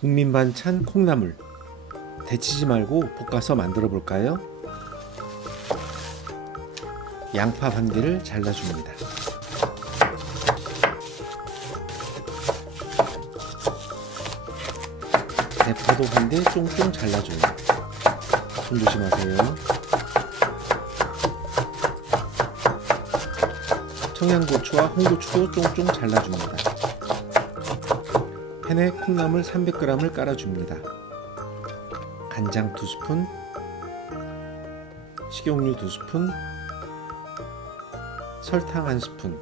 국민 반찬 콩나물. 데치지 말고 볶아서 만들어 볼까요? 양파 반 개를 잘라줍니다. 대파도 한 개 쫑쫑 잘라줘요. 손 조심하세요. 청양고추와 홍고추도 쫑쫑 잘라줍니다. 팬에 콩나물 300g을 깔아줍니다. 간장 2스푼, 식용유 2스푼, 설탕 1스푼,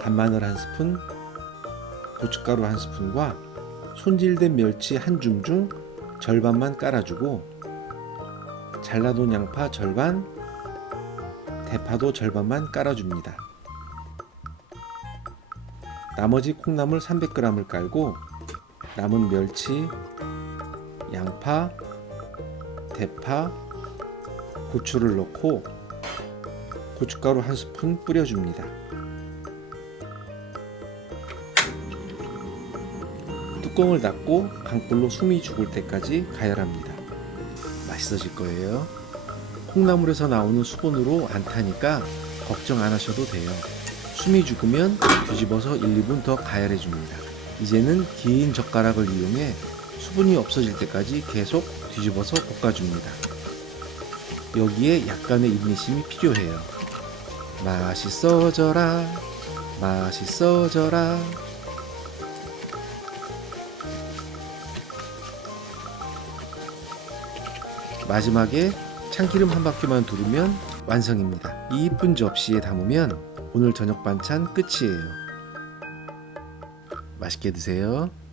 간마늘 1스푼, 고춧가루 1스푼과 손질된 멸치 한 줌 중 절반만 깔아주고 잘라놓은 양파 절반, 대파도 절반만 깔아줍니다. 나머지 콩나물 300g을 깔고 남은 멸치, 양파, 대파, 고추를 넣고 고춧가루 1스푼 뿌려줍니다. 뚜껑을 닫고 강불로 숨이 죽을 때까지 가열합니다. 맛있어질 거예요. 콩나물에서 나오는 수분으로 안 타니까 걱정 안 하셔도 돼요. 숨이 죽으면 뒤집어서 1, 2분 더 가열해 줍니다. 이제는 긴 젓가락을 이용해 수분이 없어질 때까지 계속 뒤집어서 볶아줍니다. 여기에 약간의 인내심이 필요해요. 맛있어져라, 맛있어져라. 마지막에 참기름 한 바퀴만 두르면 완성입니다. 이 이쁜 접시에 담으면 오늘 저녁 반찬 끝이에요. 맛있게 드세요.